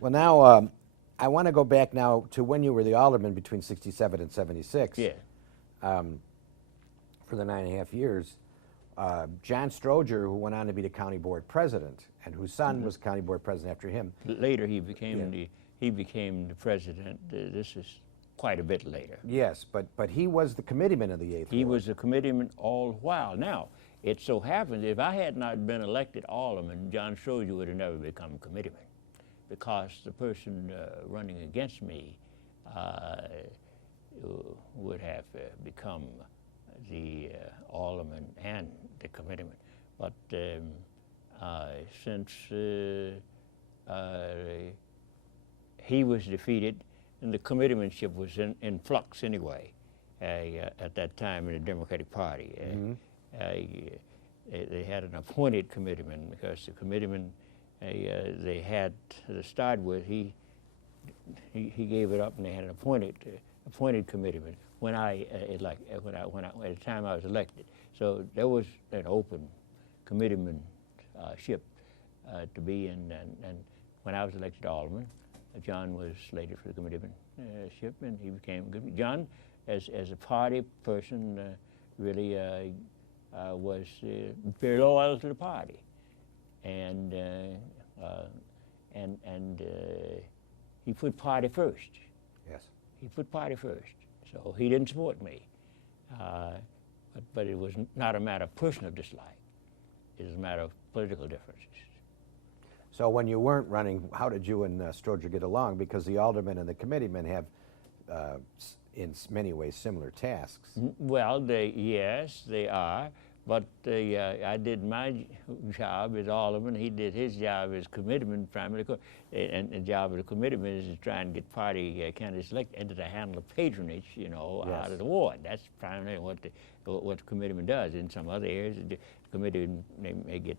Well, now I want to go back now to when you were the alderman between 67 and 76. Yeah. For the 9.5 years. John Stroger, who went on to be the county board president, and whose son was county board president after him. Later, he became the president. This is quite a bit later. Yes, but he was the committeeman of the 8th He Ward. was the committeeman all the while. Now, it so happens if I had not been elected alderman, John Stroger would have never become committeeman, because the person running against me would have become the alderman and the committeeman. But since he was defeated, and the committeemanship was in flux anyway at that time in the Democratic Party. They had an appointed committeeman, because the committeeman they had to start with, he gave it up, and they had an appointed committeeman when at the time I was elected. So there was an open committeeman ship to be in, and when I was elected alderman, John was slated for the committeeman ship, and he became good. John, as a party person, really was very loyal to the party, and he put party first. Yes. He put party first. So he didn't support me. But it was not a matter of personal dislike. It was a matter of political differences. So when you weren't running, how did you and Stroger get along? Because the aldermen and the committeemen have, in many ways, similar tasks. Well, yes, they are. But I did my job as alderman. He did his job as committeeman, primarily. And the job of the committeeman is to try and get party candidates elected, and to handle patronage, Yes. out of the ward. That's primarily what the committeeman does. In some other areas, the committeeman may get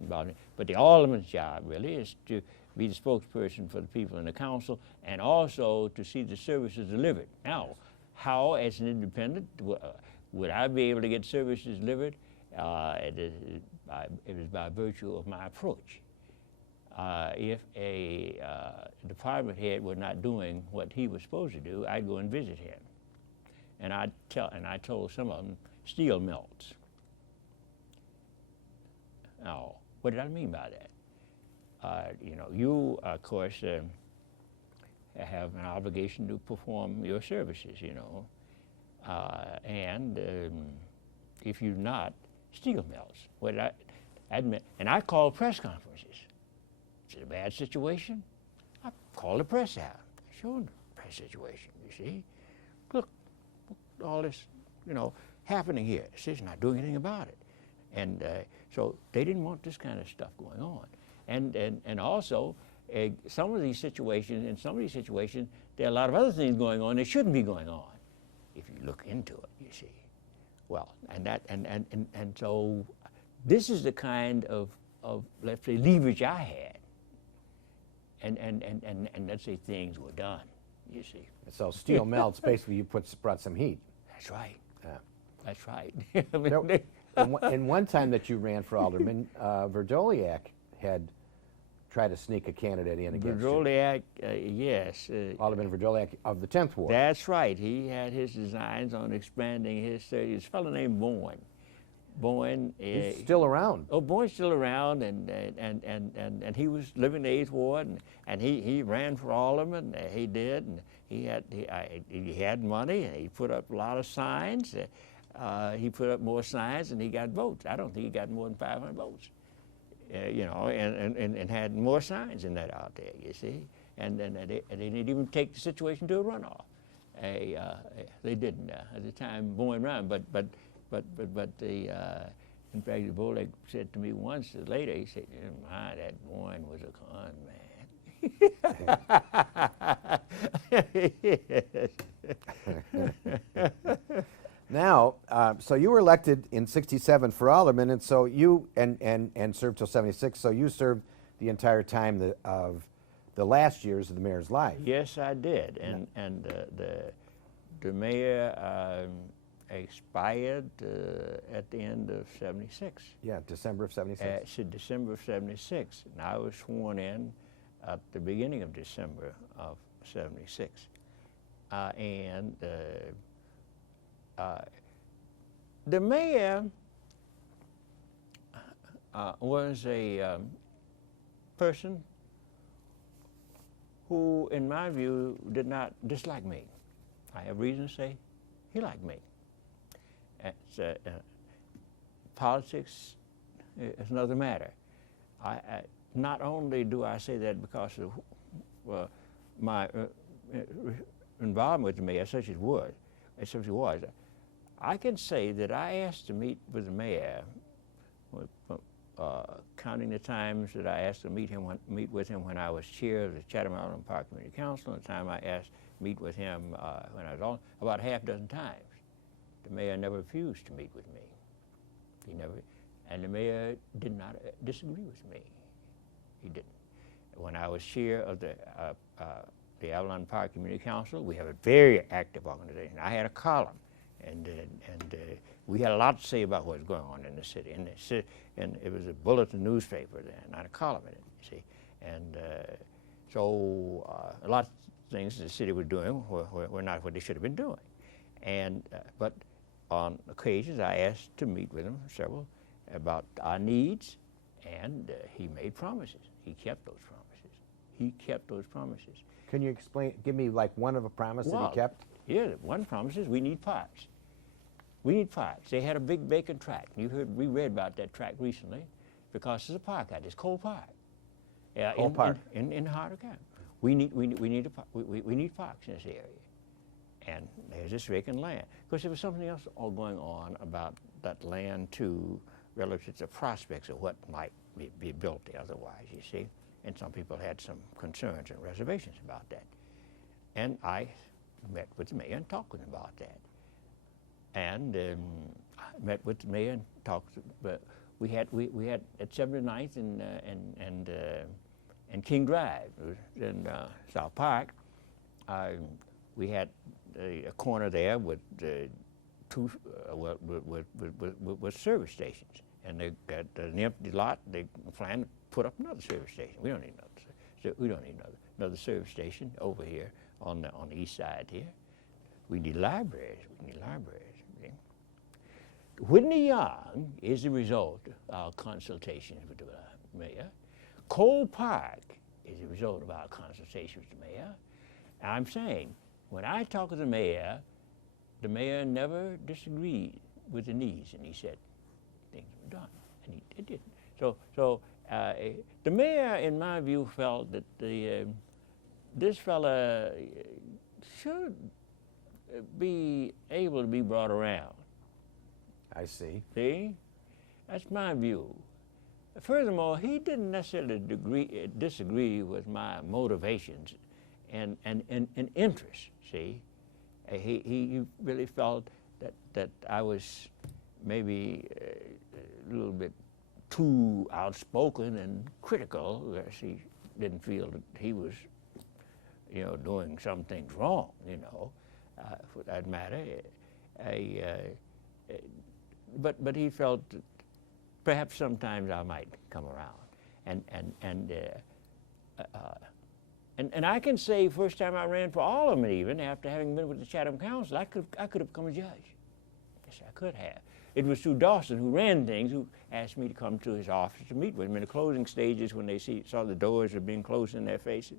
involved in. But the alderman's job really is to be the spokesperson for the people in the council, and also to see the services delivered. Now, how, as an independent, would I be able to get services delivered? It was by virtue of my approach. If a department head were not doing what he was supposed to do, I'd go and visit him. And I told some of them, steel mills. Now, what did I mean by that? You, of course, have an obligation to perform your services, and if you're not, steel mills. What I admit, and I called press conferences. Is it a bad situation? I called the press out. I showed the press situation, you see. Look all this, happening here. The city's not doing anything about it. And so they didn't want this kind of stuff going on. And also, some of these situations, there are a lot of other things going on that shouldn't be going on, if you look into it, you see. Well, and so this is the kind of let's say leverage I had, and let's say things were done, you see. So steel melts, basically you brought some heat. That's right. Yeah. That's right. In one time that you ran for alderman, Verdoliak had tried to sneak a candidate in against Verdoliak, yes. Alderman Verdoliak of the 10th Ward. That's right. He had his designs on expanding his a fellow named Bowen. Bowen. He's still around. Oh, Bowen's still around, and he was living in the 8th Ward, and he ran for alderman. He did, and he had money, and he put up a lot of signs. He put up more signs, and he got votes. I don't think he got more than 500 votes. And had more signs than that out there, you see. And they didn't even take the situation to a runoff. They didn't at the time Bowen ran, but in fact, the Bolek said to me once later, he said, "My, that Bowen was a con man." Now, so you were elected in '67 for alderman, and so you and served till '76. So you served the entire time of the last years of the mayor's life. Yes, I did, and the mayor expired at the end of '76. Yeah, December of '76. December of '76, and I was sworn in at the beginning of December of '76. The mayor was a person who, in my view, did not dislike me. I have reason to say he liked me. Politics is another matter. Not only do I say that because of my involvement with the mayor, such as it was, I can say that I asked to meet with the mayor, counting the times that I asked to meet with him when I was chair of the Chatham Island Park Community Council, and the time I asked to meet with him when I was on, about half a dozen times. The mayor never refused to meet with me. He never, and the mayor did not disagree with me. He didn't. When I was chair of the Avalon Park Community Council, we have a very active organization. I had a column, and we had a lot to say about what was going on in the city. And it was a bulletin newspaper then, not a column in it, you see. And so a lot of things the city was doing were not what they should have been doing. And but on occasions, I asked to meet with him several about our needs, and he made promises. He kept those promises. He kept those promises. Can you explain, give me like one of a promise that he kept? Yeah, one promise is we need parks. We need parks. They had a big vacant tract. We read about that tract recently because there's a park out there. It's Cole Park. Cole Park. In the heart of Canton. We need parks in this area. And there's this vacant land. Of course, there was something else all going on about that land too, relative to prospects of what might be built there otherwise, you see. And some people had some concerns and reservations about that. And I met with the mayor and talked with him about that. And I met with the mayor and talked. But we had at 79th and King Drive in South Park. We had a corner there with two with service stations, and they got an empty lot. They plan to put up another service station. We don't need another service station over here on the east side here. We need libraries. Okay? Whitney Young is the result of our consultations with the mayor. Cole Park is the result of our consultation with the mayor. And I'm saying, when I talk with the mayor never disagreed with the needs, and he said things were done, and he didn't. So the mayor, in my view, felt that this fella should be able to be brought around. I see. See? That's my view. Furthermore, he didn't necessarily disagree with my motivations and interests, see? He really felt that I was maybe a little bit too outspoken and critical, whereas he didn't feel that he was, doing some things wrong, for that matter. But he felt that perhaps sometimes I might come around, and I can say first time I ran for Alderman, even after having been with the Chatham Council, I could have become a judge. Yes, I could have. It was Sue Dawson, who ran things, who asked me to come to his office to meet with him in the closing stages when they saw the doors were being closed in their faces.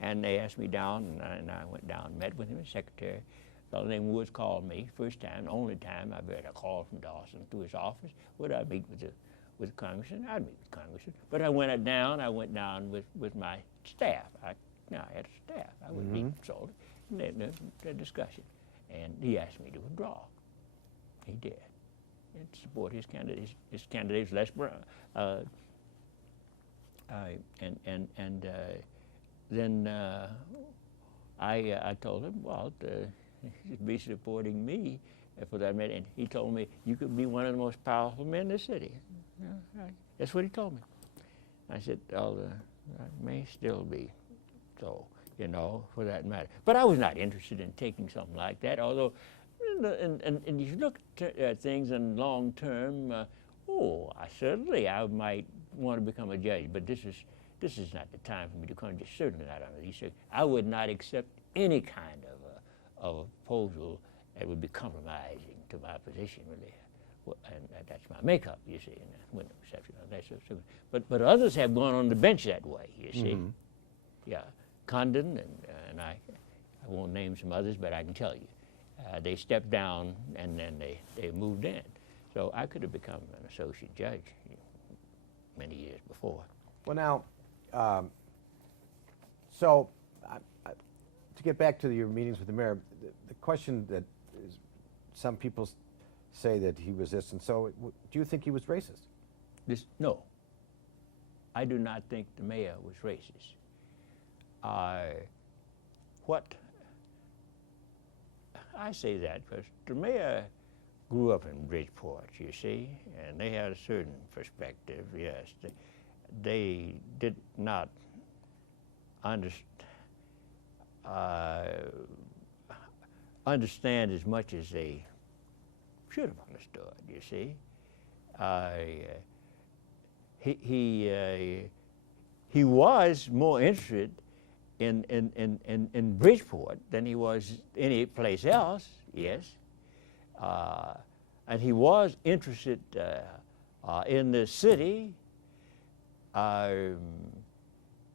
And they asked me down, and I went down and met with him. His secretary, a fellow named Woods, called me. First time, only time I've had a call from Dawson to his office. Would I meet with the congressman? I'd meet with the congressman. But I went down with my staff. I had a staff. I would meet with Soldier, and the discussion. And he asked me to withdraw. He did. And support his candidate. His candidate is Les Brown. Then I told him, well, he should be supporting me for that matter. And he told me, you could be one of the most powerful men in the city. That's what he told me. I said, well, I may still be so, for that matter. But I was not interested in taking something like that, although, and if you look at things in long term, I might want to become a judge, but this this is not the time for me to come, just certainly not under these circumstances. I would not accept any kind of a proposal that would be compromising to my position, really. Well, and that's my makeup, you see, and with no exception of that. But others have gone on the bench that way, you see. Yeah, Condon, and I won't name some others, but I can tell you. They stepped down, and then they moved in. So I could have become an associate judge many years before. Well, now, so to get back to your meetings with the mayor, the question that is, some people say that he was this, and so do you think he was racist? No, I do not think the mayor was racist. I say that because the mayor grew up in Bridgeport, you see, and they had a certain perspective, yes. They did not understand as much as they should have understood, you see. He was more interested in Bridgeport than he was any place else, yes. And he was interested in the city.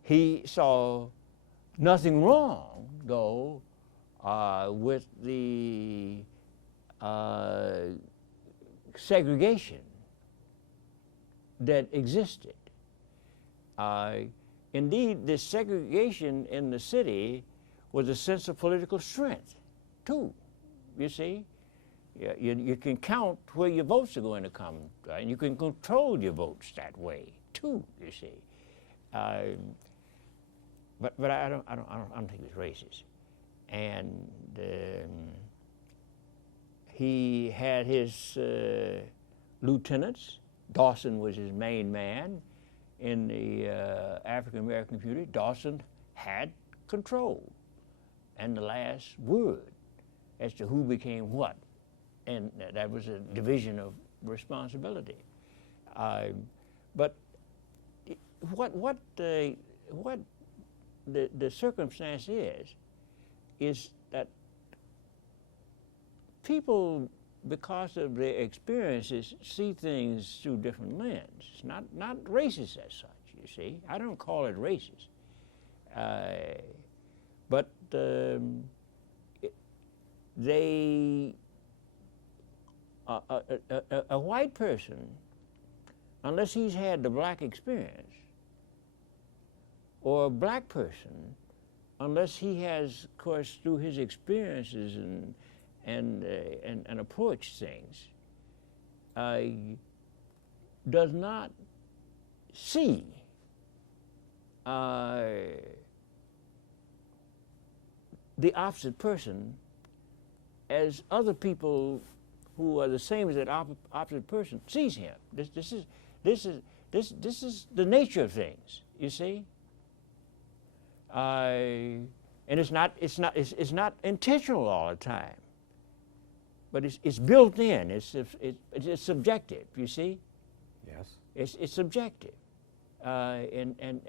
He saw nothing wrong, though, with the segregation that existed. Indeed, this segregation in the city was a sense of political strength, too, you see. You can count where your votes are going to come, and you can control your votes that way, too, you see. But I don't think he was racist. And he had his lieutenants. Dawson was his main man. In the African-American community, Dawson had control and the last word as to who became what. And that was a division of responsibility. But what the circumstance is that people, because of their experiences, see things through different lenses. Not racist as such, you see. I don't call it racist. But a white person, unless he's had the black experience, or a black person, unless he has, of course, through his experiences and approach things, does not see the opposite person as other people who are the same as that opposite person sees him. This is the nature of things, you see. And it's not intentional all the time, but it's built in. It's subjective. You see. Yes. It's subjective, and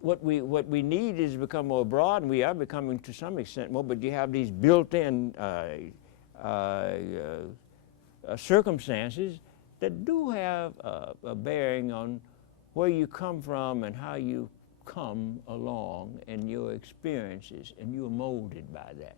what we need is to become more broad, and we are becoming to some extent more. But you have these built-in circumstances that do have a bearing on where you come from and how you come along and your experiences, and you're molded by that.